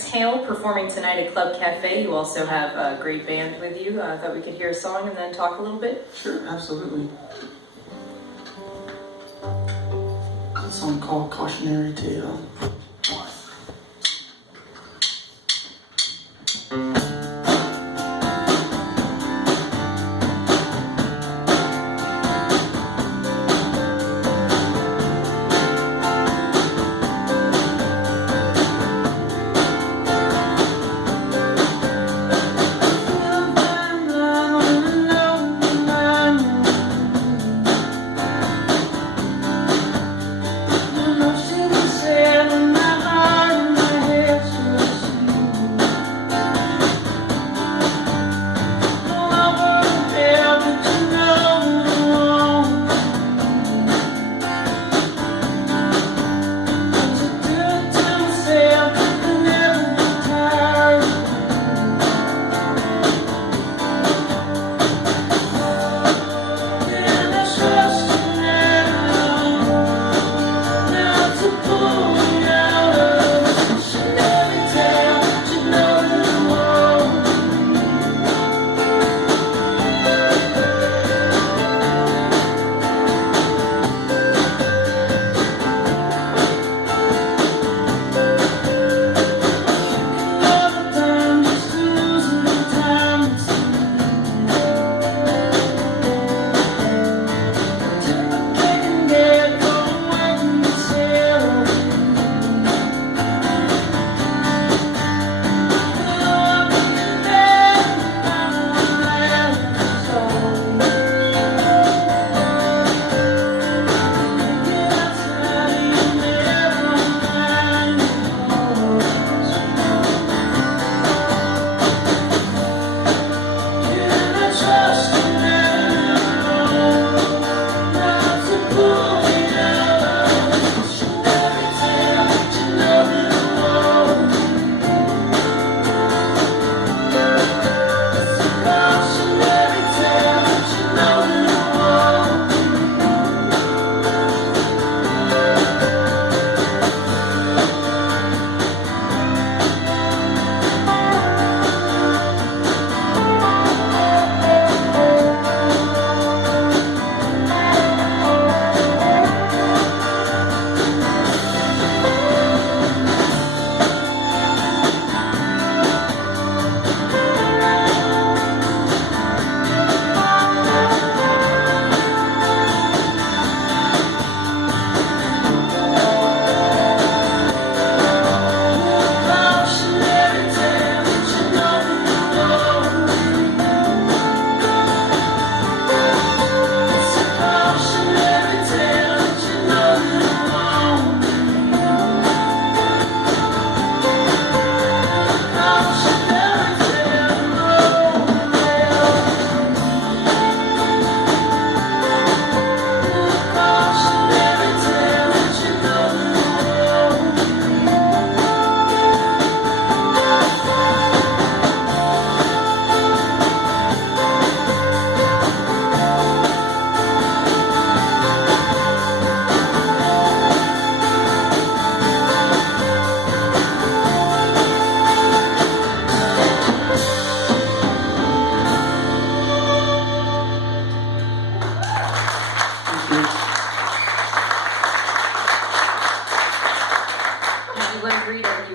Tale performing tonight at Club Cafe. You also have a great band with you. I thought we could hear a song and then talk a little bit. Sure, absolutely. A song called Cautionary Tale.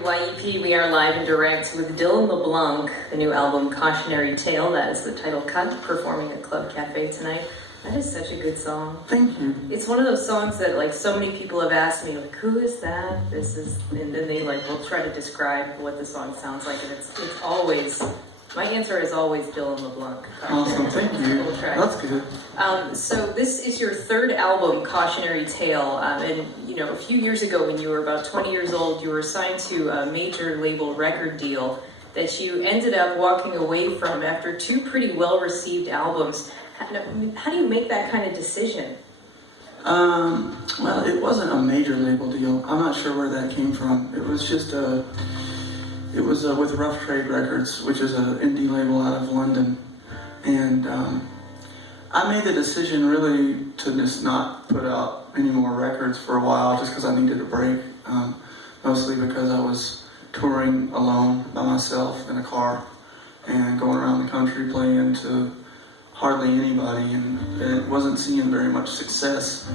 WYEP, we are live and direct with LeBlanc, the new album Cautionary Tale. That is the title cut, performing at Club Cafe tonight. That is such a good song. Thank you. It's one of those songs that like so many people have asked me, like, who is that? This is, and then they like will try to describe what the song sounds like, and it's always, my answer is always LeBlanc. Awesome, thank you. We'll try. That's good. So this is your third album, Cautionary Tale, and you know, a few years ago when you were about 20 years old, you were signed to a major label record deal that you ended up walking away from after two pretty well-received albums. How do you make that kind of decision? Well, it wasn't a major label deal. I'm not sure where that came from. It was just with Rough Trade Records, which is an indie label out of London. And I made the decision really to just not put out any more records for a while, just because I needed a break. Mostly because I was touring alone by myself in a car and going around the country playing to hardly anybody, and it wasn't seeing very much success.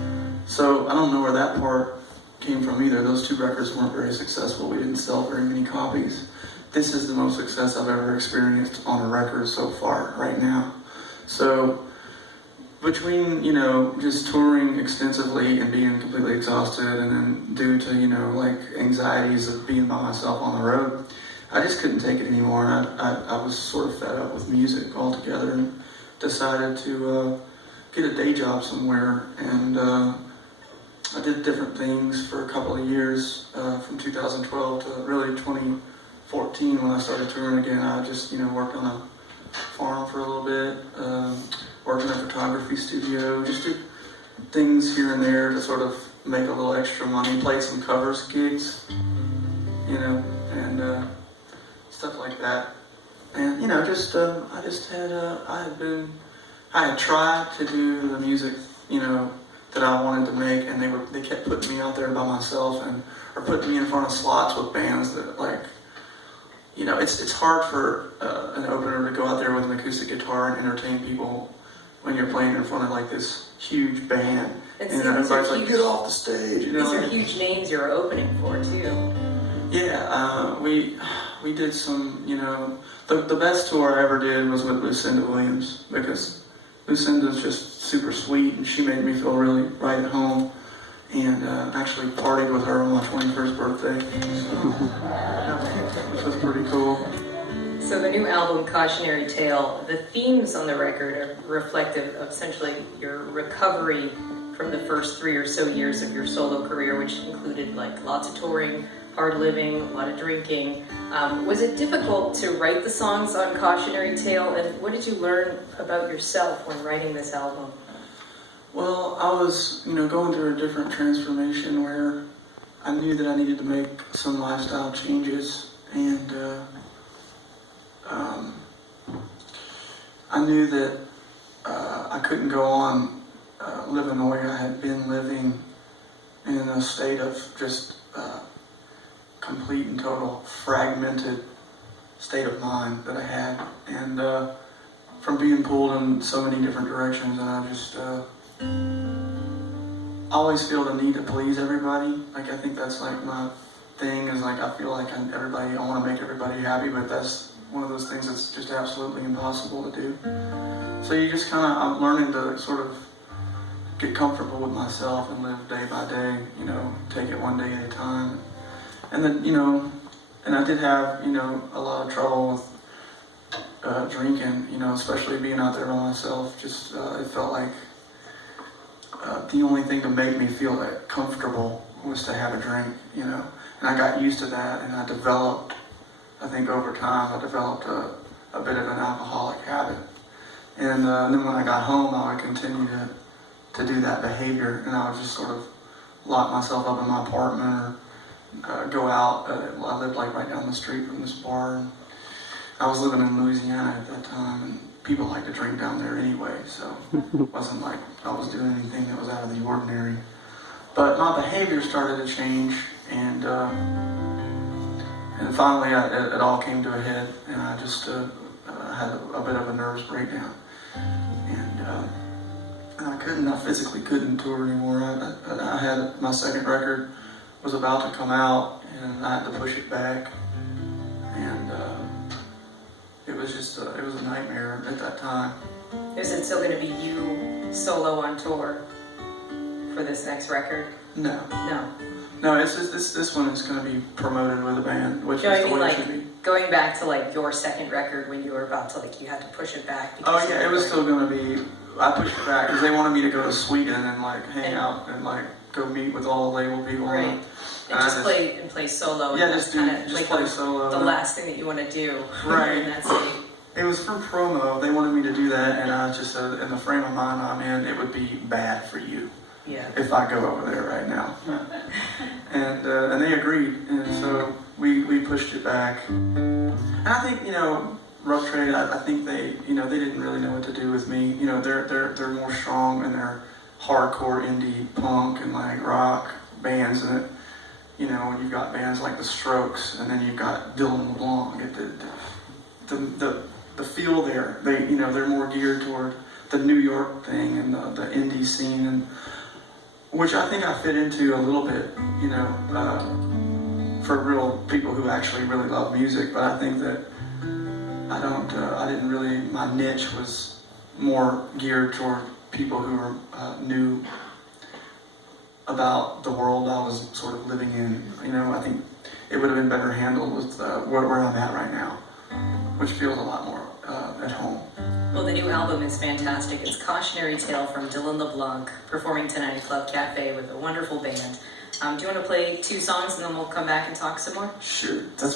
So I don't know where that part came from either. Those two records weren't very successful. We didn't sell very many copies. This is the most success I've ever experienced on a record so far right now. So between, just touring extensively and being completely exhausted, and then due to, like anxieties of being by myself on the road, I just couldn't take it anymore. I was sort of fed up with music altogether and decided to get a day job somewhere. And I did different things for a couple of years, from 2012 to really 2014 when I started touring again. I just, worked on a farm for a little bit, worked in a photography studio, just did things here and there to sort of make a little extra money, played some covers gigs, and stuff like that. And, I had tried to do the music, that I wanted to make, and they kept putting me out there by myself or putting me in front of slots with bands that, like, it's hard for an opener to go out there with an acoustic guitar and entertain people when you're playing in front of like this huge band. And everybody's like, get off the stage. These are huge names you're opening for too. Yeah, we did some, the best tour I ever did was with Lucinda Williams, because Lucinda's just super sweet, and she made me feel really right at home, and actually partied with her on my 21st birthday, which was pretty cool. So the new album, Cautionary Tale, the themes on the record are reflective of essentially your recovery from the first 3 or so years of your solo career, which included like lots of touring, hard living, a lot of drinking. Was it difficult to write the songs on Cautionary Tale, and what did you learn about yourself when writing this album? Well, I was, going through a different transformation where I knew that I needed to make some lifestyle changes, and I knew that I couldn't go on living the way I had been living in a state of just complete and total fragmented state of mind that I had, and from being pulled in so many different directions, and I just I always feel the need to please everybody. Like, I think that's like my thing, is like I feel like I want to make everybody happy, but that's one of those things that's just absolutely impossible to do. So you just I'm learning to sort of get comfortable with myself and live day by day, take it one day at a time. And then, and I did have, a lot of trouble with drinking, especially being out there by myself. Just, it felt like the only thing to make me feel that comfortable was to have a drink, And I got used to that, and I developed, I think over time, I developed a bit of an alcoholic habit. And then when I got home, I would continue to do that behavior, and I would just sort of lock myself up in my apartment or go out. I lived like right down the street from this bar, and I was living in Louisiana at that time, and people like to drink down there anyway, so it wasn't like I was doing anything that was out of the ordinary. But my behavior started to change, and finally it all came to a head, and I just had a bit of a nervous breakdown, and I physically couldn't tour anymore. I had my second record was about to come out, and I had to push it back, and it was just it was a nightmare at that time. Is it still going to be you solo on tour for this next record? No. No. It's just this one is going to be promoted with a band, which is the way it should be. Going back to like your second record when you were about to you had to push it back. Oh yeah, it was still going to be. I pushed it back because they wanted me to go to Sweden and like hang out and like go meet with all the label people. Right. And just play solo. Yeah, and just like play solo. The last thing that you want to do. Right. In that state. It was for promo. They wanted me to do that, and I just said, in the frame of mind I'm in, it would be bad for you. Yeah. If I go over there right now. And they agreed, and so we pushed it back. And I think, Rough Trade, I think they didn't really know what to do with me. They're more strong in their hardcore indie punk and like rock bands, and you know, you've got bands like The Strokes, and then you've got Dylan LeBlanc. The feel there, they're more geared toward the New York thing and the indie scene, and which I think I fit into a little bit, for real people who actually really love music. But I think that my niche was more geared toward people who are new about the world I was sort of living in. I think it would have been better handled with where I'm at right now, which feels a lot more at home. Well, the new album is fantastic. It's Cautionary Tale from Dylan LeBlanc, performing tonight at Club Cafe with a wonderful band. Do you want to play 2 songs and then we'll come back and talk some more? Sure. That's